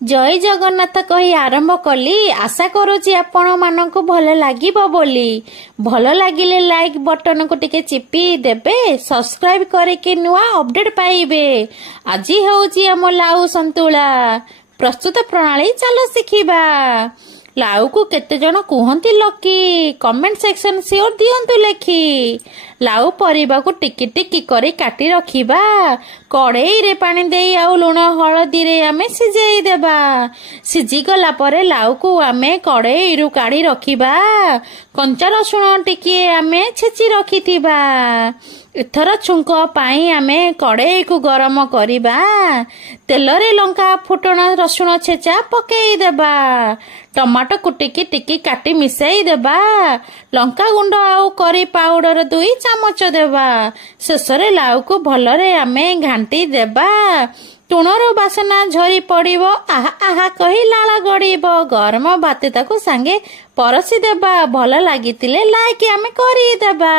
जय जगन्नाथ कही आरंभ कली। आशा करुछि आपण मानकु भल लागिबो बोली। भल लागिले लाइक बटन को टिके चिपी देबे, सब्सक्राइब करके नुआ अपडेट पाइबे। आज होउछि हम लाउ संतुला प्रस्तुत प्रणाली चलो सिखिबा। लाउ को केते जण कुहंती लकी कमेंट सेक्शन सियोर दियंतु लेखी। लाउ परिबा को टिकी टिकी करी काटी रखिबा। कड़ेई रे पानी देई आउ लुण हळदी रे आमे सिजेई देबा। सिजी गला परे लाउ को आमे कड़ेई रु काढी रखिबा। कंचा रसुण टिकी आमे छेची रखिथिबा। इथर छुंक पाई आमे कड़ेई को गरम करिबा। तेल रे लंका फुटण रसुण छेचा पकेई देबा। टमाटो कुटिकी टिकी काटी मिसेई देबा। लंका गुंड आउ करी पाउडर 2 चामच देबा। शेषरे लाउ को भलरे आमे घांटी देबा। तुणर बासना झरी पड़िबो। आहा आहा कही लाला गड़िबो। गरम भात ताको सांगे परसी देबा। भल लागितिले लाइक आमे करी देबा।